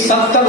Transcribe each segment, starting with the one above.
70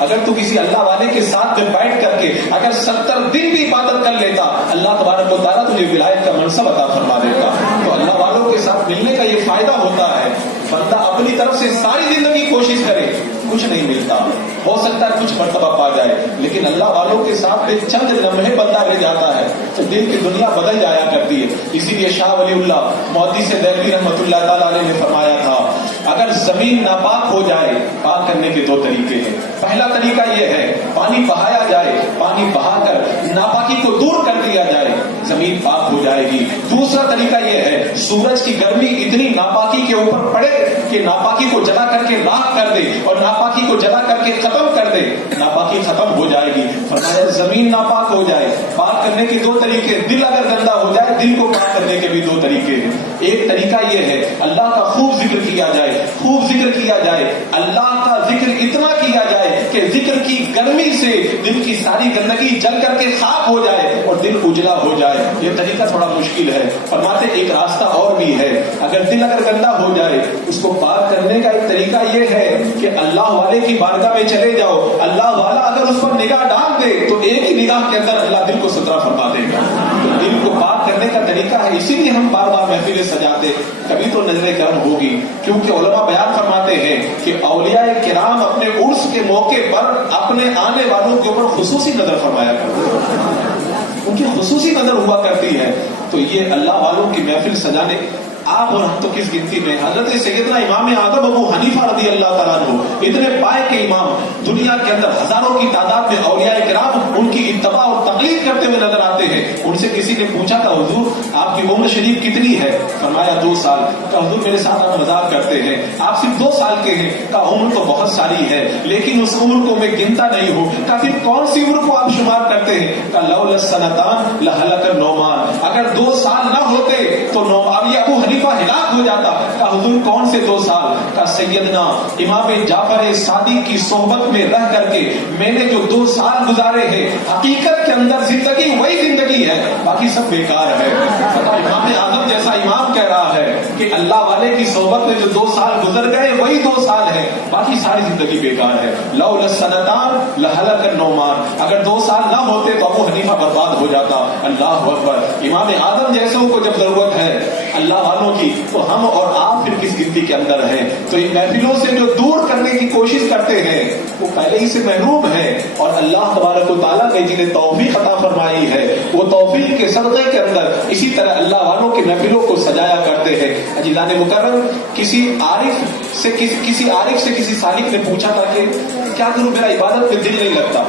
اگر تو کسی اللہ والے کے ساتھ میں بیٹھ کر کے اگر 70 دن بھی عبادت کر لیتا اللہ تبارک و تعالیٰ تجھے ولایت کا منصب عطا فرما دیتا. تو اللہ والوں کے ساتھ ملنے کا یہ فائدہ ہوتا ہے. بندہ اپنی طرف سے ساری زندگی کوشش کرے, کچھ نہیں ملتا, ہو سکتا ہے کچھ مرتبہ پا جائے, لیکن اللہ والوں کے ساتھ میں چند لمحے بندہ رہ جاتا ہے تو دل کی دنیا بدل جایا کرتی ہے. اسی لیے شاہ ولی اللہ محدث دہلوی رحمۃ اللہ تعالیٰ علیہ نے فرمایا تھا اگر زمین ناپاک ہو جائے پاک کرنے کے 2 طریقے ہیں. پہلا طریقہ یہ ہے پانی بہایا جائے, پانی بہا کر ناپاکی کو دور کر دیا جائے, زمین پاک ہو جائے گی. دوسرا طریقہ یہ ہے سورج کی گرمی اتنی ناپاکی کے اوپر پڑے کہ ناپاکی کو جلا کر کے راکھ کر دے اور ناپاکی کو جلا کر کے ختم کر دے, ناپاکی ختم ہو جائے گی. فرمایا زمین ناپاک ہو جائے, پاک کرنے کے 2 طریقے, دل اگر گندا ہو جائے دل کو پاک کرنے کے بھی 2 طریقے ہیں. ایک طریقہ یہ ہے اللہ کا خوب ذکر کیا جائے, خوب ذکر کیا جائے, اللہ کا ذکر اتنا کیا جائے کہ ذکر کی گرمی سے دل کی ساری گندگی جل کر کے خاک ہو جائے اور دل اجلا ہو جائے. یہ طریقہ تھوڑا مشکل ہے. فرماتے ایک راستہ اور بھی ہے, اگر دل اگر گندا ہو جائے اس کو پاک کرنے کا ایک طریقہ یہ ہے کہ اللہ والے کی بارگاہ میں چلے جاؤ, اللہ والا اگر اس پر نگاہ ڈال دے تو ایک ہی نگاہ کے اندر اللہ دل کو سترہ فرما دے گا. تو دل کو پاک کرنے کا طریقہ ہے. اسی لیے ہم بار بار محفلیں سجاتے, کبھی تو نظر کرم ہوگی, کیونکہ علماء بیان فرماتے ہیں کہ اولیاء کرام اپنے عرس کے موقع پر اپنے آنے والوں کے اوپر خصوصی نظر فرمایا کرتے ہیں, ان کی خصوصی نظر ہوا کرتی ہے. تو یہ اللہ والوں کی محفل سجانے آپ اور ہم تو کس گنتی میں. حضرت سیدنا امام اعظم ابو حنیفہ رضی اللہ تعالیٰ عنہ اتنے پائے کے امام, دنیا کے اندر ہزاروں کی تعداد میں اولیاء کرام ان کی اتباع اور تقلید کرتے ہوئے نظر آتے ہیں. ان سے کسی نے پوچھا تھا حضور آپ کی عمر شریف کتنی ہے؟ فرمایا 2 سال. کہا حضور میرے ساتھ آپ مذاق کرتے ہیں, آپ صرف 2 سال کے ہیں. کہا عمر تو بہت ساری ہے لیکن اس عمر کو میں گنتا نہیں ہوں. کہا پھر کون سی عمر کو آپ شمار کرتے ہیں؟ کہا لولا السنتان لہلک النعمان, اگر 2 سال نہ ہوتے تو اب یہ ابو حنیفہ ہلاک ہو جاتا. کہا حضور کون سے 2 سال؟ کہا سیدنا امام جعفر صادق کی صحبت میں رہ کر کے میں نے جو 2 سال گزارے ہیں حقیقت کے اندر زندگی وہی زندگی ہے, باقی سب بیکار ہے. امام اعظم جیسا امام کہہ رہا ہے کہ اللہ والے کی صحبت میں جو 2 سال گزر گئے وہی 2 سال ہے, باقی ساری زندگی بیکار ہے. لولا السنتان لہلک النعمان, اگر 2 سال نہ ہوتے تو ابو حنیفہ برباد ہو جاتا. اللہ اکبر. امام اعظم جیسوں کو جب ضرورت ہے اللہ والوں کی تو ہم اور آپ پھر کس گنتی کے اندر ہیں. تو ان محفلوں سے جو دور کرنے کی کوشش کرتے ہیں وہ پہلے ہی سے محروم ہے, اور اللہ تبارک و تعالیٰ نے جنہیں توفیق عطا فرمائی ہے وہ توفیق کے صدقے کے اندر اسی طرح اللہ والوں کی محفلوں کو سجایا کرتے ہیں. عزیزان مکرم, کسی عارف سے کسی سالک نے پوچھا تھا کہ کیا کروں میرا عبادت میں دل نہیں لگتا.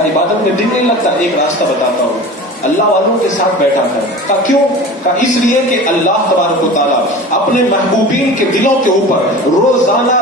عبادت میں دل نہیں لگتا, ایک راستہ بتاتا ہوں. اللہ والوں کے ساتھ بیٹھا ہے. کہا کیوں؟ کہا اس لیے کہ اللہ تبارک و تعالیٰ اپنے محبوبین کے دلوں کے اوپر روزانہ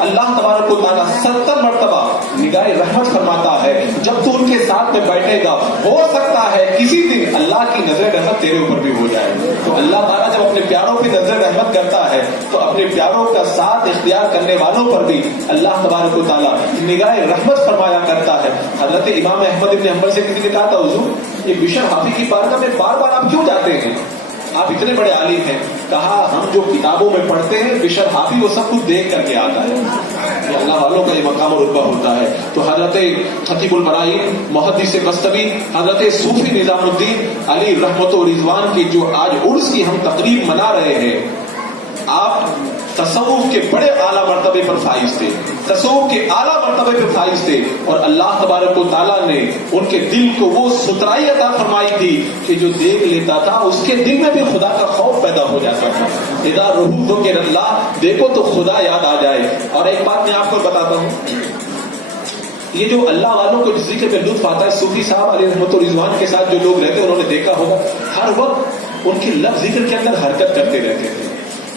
اللہ تبارک و تعالیٰ 70 مرتبہ نگاہ رحمت فرماتا ہے. جب تو ان کے ساتھ میں بیٹھے گا ہو سکتا ہے کسی دن اللہ کی نظر رحمت تیرے اوپر بھی ہو جائے. تو اللہ تعالیٰ جب اپنے پیاروں کی نظر رحمت کرتا ہے تو اپنے پیاروں کا ساتھ اختیار کرنے والوں پر بھی اللہ تبارک و تعالیٰ نگاہ رحمت فرمایا کرتا ہے. حضرت امام احمد بن حنبل سے کسی نے کہا تھا حضور یہ بشر حافظ کی بارگاہ میں بار بار آپ کیوں جاتے ہیں؟ آپ اتنے بڑے عالم ہیں. کہا ہم جو کتابوں میں پڑھتے ہیں بشر حافظ وہ سب کچھ دیکھ کر کے آتا ہے. اللہ والوں کا یہ مقام اور رتبہ ہوتا ہے. تو حضرت خطیب البراہیم محدث بستمی حضرت صوفی نظام الدین علی رحمت و رضوان کی جو آج عرس کی ہم تقریب منا رہے ہیں, آپ تصوف کے بڑے اعلیٰ مرتبے پر فائز تھے, تصوف کے اعلیٰ مرتبے پر فائز تھے, اور اللہ تبارک و تعالیٰ نے ان کے دل کو وہ سترائی عطا فرمائی تھی کہ جو دیکھ لیتا تھا اس کے دل میں بھی خدا کا خوف پیدا ہو جاتا تھا. اذا رہو کہ اللہ دیکھو تو خدا یاد آ جائے. اور ایک بات میں آپ کو بتاتا ہوں, یہ جو اللہ والوں کو ذکر میں لطف آتا ہے, صوفی صاحب علیہ رحمت و رضوان کے ساتھ جو لوگ رہتے ہیں انہوں نے دیکھا ہوگا ہر وقت ان کی لفظ ذکر کے اندر حرکت کرتے رہتے تھے.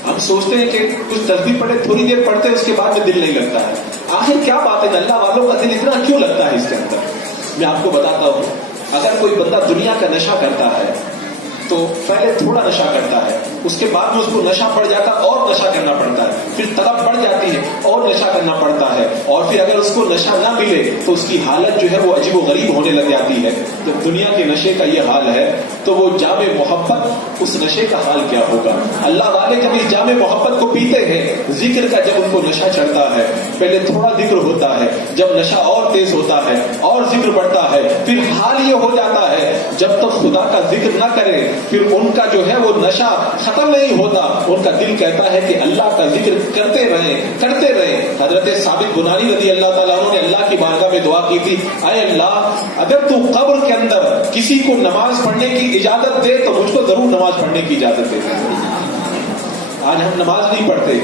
ہم سوچتے ہیں کہ کچھ تسبیح پڑھے تھوڑی دیر پڑھتے ہیں اس کے بعد میں دل نہیں لگتا ہے. آخر کیا بات ہے اللہ والوں کا دل اتنا کیوں لگتا ہے اس کے اندر؟ میں آپ کو بتاتا ہوں. اگر کوئی بندہ دنیا کا نشہ کرتا ہے تو پہلے تھوڑا نشہ کرتا ہے, اس کے بعد میں اس کو نشہ پڑ جاتا ہے اور نشہ کرنا پڑتا ہے، پھر طلب بڑھ جاتی ہے اور نشہ کرنا پڑتا ہے، اور پھر اگر اس کو نشہ نہ ملے تو اس کی حالت جو ہے وہ عجیب و غریب ہونے لگ جاتی ہے۔ جب دنیا کے نشے کا یہ حال ہے تو وہ جام محبت اس نشے کا حال کیا ہوگا؟ اللہ والے جب اس جام محبت کو پیتے ہیں، ذکر کا جب ان کو نشہ چڑھتا ہے، پہلے تھوڑا ذکر ہوتا ہے، جب نشہ اور تیز ہوتا ہے اور ذکر بڑھتا ہے، پھر حال یہ ہو جاتا ہے جب تک خدا کا ذکر نہ کرے پھر ان کا جو ہے وہ نشہ ختم نہیں ہوتا، ان کا دل کہتا ہے کہ اللہ کا ذکر کرتے رہیں۔ حضرت ثابت بنانی رضی اللہ تعالیٰ عنہ نے اللہ کی بارگاہ میں دعا کی تھی، اے اللہ اگر تو قبر کے اندر کسی کو نماز پڑھنے کی اجازت دے تو مجھ کو ضرور نماز پڑھنے کی اجازت دے۔ آج ہم نماز نہیں پڑھتے،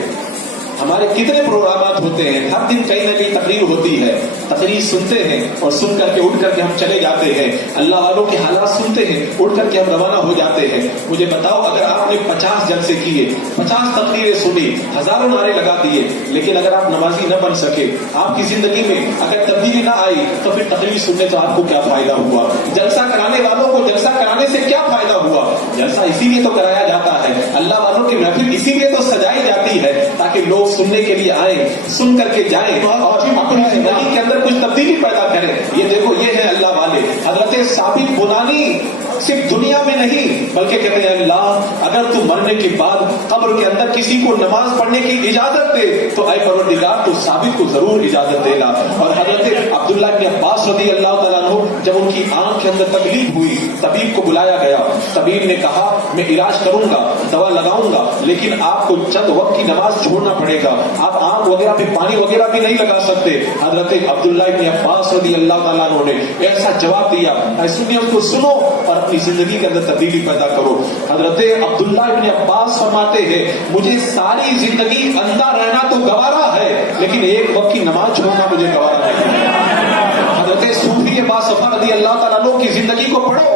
ہمارے کتنے پروگرامات ہوتے ہیں، ہر دن کہیں نہ کہیں تقریر ہوتی ہے، تقریر سنتے ہیں اور سن کر کے اٹھ کر کے ہم چلے جاتے ہیں، اللہ والوں کے حالات سنتے ہیں، اٹھ کر کے ہم روانہ ہو جاتے ہیں۔ مجھے بتاؤ اگر آپ نے 50 جلسے کیے، 50 تقریریں سنی، ہزاروں نعرے لگا دیے، لیکن اگر آپ نمازی نہ بن سکے، آپ کی زندگی میں اگر تبدیلی نہ آئی تو پھر تقریر سننے سے آپ کو کیا فائدہ ہوا؟ جلسہ کرانے والوں کو جلسہ کرانے سے کیا فائدہ ہوا؟ جلسہ اسی لیے تو کرایا جاتا ہے، اللہ والوں کی محفل اسی لیے تو سجائی جاتی ہے تاکہ لوگ سننے کے لیے آئیں، سن کر کے جائیں اور اپنی زندگی کے اندر کچھ تبدیلی پیدا کریں۔ یہ دیکھو یہ ہے اللہ والے۔ حضرت ثابت بنانی صرف دنیا میں نہیں بلکہ کہتے ہیں اللہ اگر تو مرنے کے بعد قبر کے اندر کسی کو نماز پڑھنے کی اجازت دے تو اے پروردگار تو ثابت کو ضرور اجازت دے لا۔ اور حضرت عبداللہ بن عباس رضی اللہ تعالیٰ عنہ جب ان کی آنکھ کے اندر تکلیف ہوئی، طبیب کو بلایا گیا، طبیب نے کہا میں علاج کروں گا، دوا لگاؤں گا، لیکن آپ کو چند وقت کی نماز چھوڑنا پڑے گا، آپ آنکھ وغیرہ پہ پانی وغیرہ بھی نہیں لگا سکتے۔ حضرت عبداللہ بن عباس رضی اللہ تعالیٰ عنہ نے ایسا جواب دیا، اس کو سنو اور اپنی زندگی کے اندر تبدیلی پیدا کرو۔ حضرت عبداللہ بن عباس فرماتے ہیں مجھے ساری زندگی اندھا رہنا تو گوارا ہے لیکن ایک وقت کی نماز چھوڑنا مجھے گوارا نہیں۔ حضرت صوفی باصفا رضی اللہ تعالیٰ عنہ کی زندگی کو پڑھو،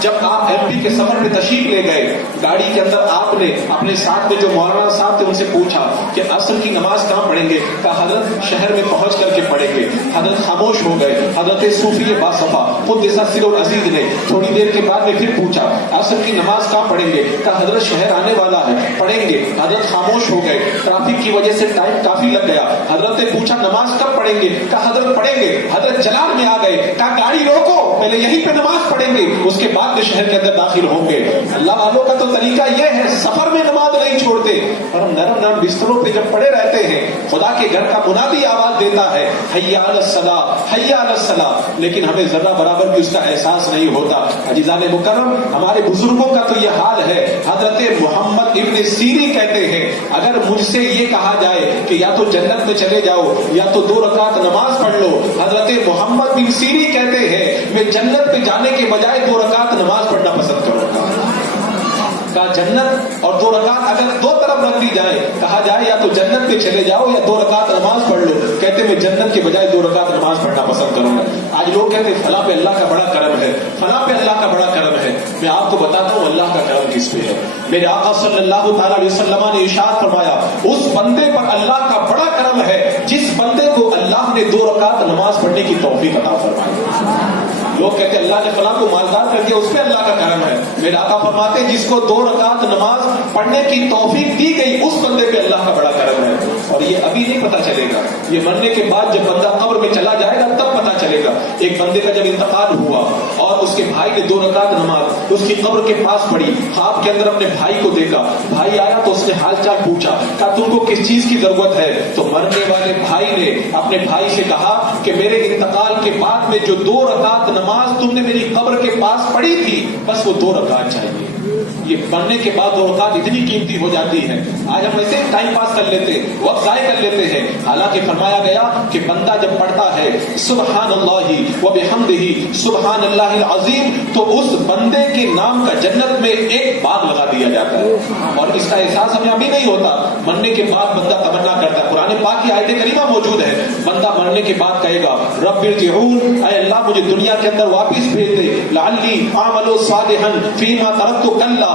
جب آپ ایم پی کے سفر میں تشریف لے گئے، گاڑی کے اندر آپ نے اپنے ساتھ میں جو مولانا صاحب تھے ان سے پوچھا کہ عصر کی نماز کہاں پڑھیں گے؟ کہا حضرت شہر میں پہنچ کر کے پڑھیں گے۔ حضرت خاموش ہو گئے۔ حضرت صوفی باصفا قدس سر العزیز نے تھوڑی دیر کے بعد میں پھر پوچھا عصر کی نماز کہاں پڑھیں گے؟ کہا حضرت شہر آنے والا ہے، پڑھیں گے۔ حضرت خاموش ہو گئے، ٹریفک کی وجہ سے ٹائم کافی لگ گیا۔ حضرت نے پوچھا نماز کب پڑھیں گے؟ کہا حضرت پڑھیں گے۔ حضرت جلال میں آ گئے، کہا گاڑی روکو، پہلے یہیں پہ نماز پڑھیں گے، اس کے بعد میں شہر کے اندر داخل ہوں گے۔ اللہ والوں کا تو طریقہ یہ ہے، سفر میں نماز نہیں چھوڑتے، اور ہم نرم نرم بستروں پہ جب پڑے رہتے ہیں خدا کے گھر کا منادی آواز دیتا ہے حی علی الصلاۃ حی علی الصلاۃ، لیکن ہمیں ذرہ برابر بھی اس کا احساس نہیں ہوتا۔ عزیزان مکرم، ہمارے بزرگوں کا تو یہ حال ہے۔ حضرت محمد ابن سیری کہتے ہیں اگر مجھ سے یہ کہا جائے کہ یا تو جنت میں چلے جاؤ یا تو 2 رکعت نماز پڑھ لو، حضرت محمد بن سیری کہتے ہیں میں جنت پہ جانے کے بجائے 2 رکعت نماز پڑھنا پسند کروں گا۔ کہا جنت اور 2 رکعت اگر دو طرف رکھ دی جائے، کہا جائے یا تو جنت پہ چلے جاؤ یا 2 رکعت نماز پڑھ لو، کہتے میں جنت کے بجائے 2 رکعت نماز پڑھنا پسند کروں گا۔ آج لوگ کہتے ہیں فلاں پہ اللہ کا بڑا کرم ہے، فلاں پہ اللہ کا بڑا کرم ہے۔ میں آپ کو بتاتا ہوں اللہ کا کرم کس پہ ہے۔ میرے آقا صلی اللہ تعالی علیہ وسلم نے ارشاد فرمایا اس بندے پر اللہ کا بڑا کرم ہے جس بندے کو اللہ نے 2 رکعت نماز پڑھنے کی توفیق عطا فرمائی۔ لوگ کہتے ہیں اللہ نے فلاں کو مالدار کر دیا، اس پہ اللہ کا کرم ہے۔ میرے آقا فرماتے ہیں جس کو 2 رکعت نماز پڑھنے کی توفیق دی گئی اس بندے پہ اللہ کا بڑا کرم ہے۔ اور یہ ابھی نہیں پتا چلے گا، یہ مرنے کے بعد جب بندہ قبر میں چلا جائے گا تب پتا چلے گا۔ ایک بندے کا جب انتقال ہوا اور اس کے بھائی نے 2 رکعت نماز اس کی قبر کے پاس پڑھی، خواب کے اندر اپنے بھائی کو دیکھا، بھائی آیا تو اس نے حال چال پوچھا، کہا تم کو کس چیز کی ضرورت ہے؟ تو مرنے والے بھائی نے اپنے بھائی سے کہا کہ میرے انتقال کے بعد میں جو 2 رکعت نماز تم نے میری قبر کے پاس پڑھی تھی بس وہ 2 رکعت چاہیے۔ یہ مرنے کے بعد 2 رکعت اتنی قیمتی ہو جاتی ہے، آج ہم ایسے ٹائم پاس کر لیتے ہیں، وقت ضائع کر لیتے ہیں۔ حالانکہ فرمایا گیا کہ بندہ جب پڑھتا ہے سبحان اللہ و بحمدہ سبحان اللہ العظیم تو اس بندے کے نام کا جنت میں ایک باغ لگا دیا جاتا ہے، اور اس کا احساس ہمیں ابھی نہیں ہوتا۔ مرنے کے بعد بندہ تمنا کرتا ہے، قرآن پاک کی آیت کریمہ موجود ہے، بندہ مرنے کے بعد کہے گا رب ارجعون، اے اللہ مجھے دنیا کے اندر واپس بھیج دے، لعلی اعمل صالحا فیما ترکت کلا،